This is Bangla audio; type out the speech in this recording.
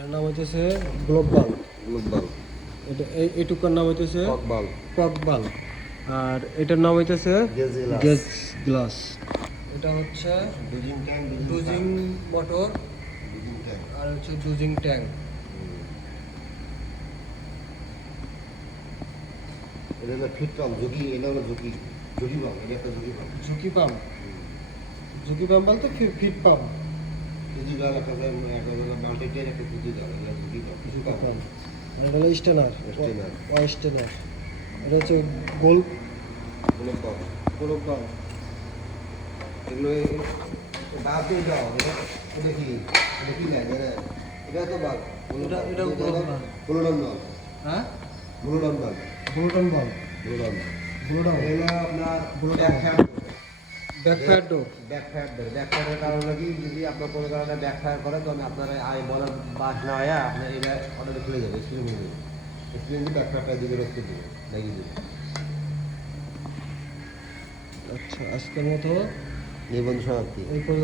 এর নাম হইতেছে গ্লোবাল। গ্লোবাল। এটা এইটুকার নাম হইতেছে ককবাল। ককবাল। আর এটার নাম হইতেছে গেজ গ্লাস। এটা হচ্ছে ডুজিং ট্যাঙ্ক, ডুজিং মোটর ডুজিং ট্যাঙ্ক। আর হচ্ছে ডুজিং ট্যাঙ্ক। এটা হলো ফিট পাম্প, ঝুঁকি, এটা হলো ঝুঁকি, ঝুঁকি পাম্প, এটা একটা ঝুঁকি পাম্প। ঝুঁকি পাম্প। ঝুঁকি পাম্প বলতে ফিট পাম্প। ঝুঁকি জল একটা মাল্টিটের একটা ঝুঁকি জল, এটা ঝুঁকি পাম্প, ঝুঁকি পাম্প। আর এটা হলো স্টেনার। স্টেনার। স্টেনার। এটা হচ্ছে গোল কোনো পাম্প। গোলক পাম্প। এগুলো বাদ দিয়ে দাও, এটা কি, এটা কি লাইন, এটা তো বাদ। এটা ব্লুডন বাল্ব। হ্যাঁ ব্লুডন বাল্ব। ব্লুটন বাল্ব। ব্লুডন। ব্লুটন এগুলো আপনার ব্লুডন ব্যাক ফায়ার ডোর। ব্যাকফায়ারের কারণে কি, যদি আপনার কোনো কারণে ব্যাকফায়ার করে তখন আপনার আই বলার বাস না হয় আপনার এটা অর্ডারে খুলে যাবে, স্ক্রিন হয়ে যাবে। স্ক্রিন দিয়ে ব্যাকফায়ারটা দিকে রোধ করে দেবে, লাগিয়ে দেবে। আচ্ছা, আজকের মতো নিবন্ধ সমাপ্তি। এই পর্যন্ত।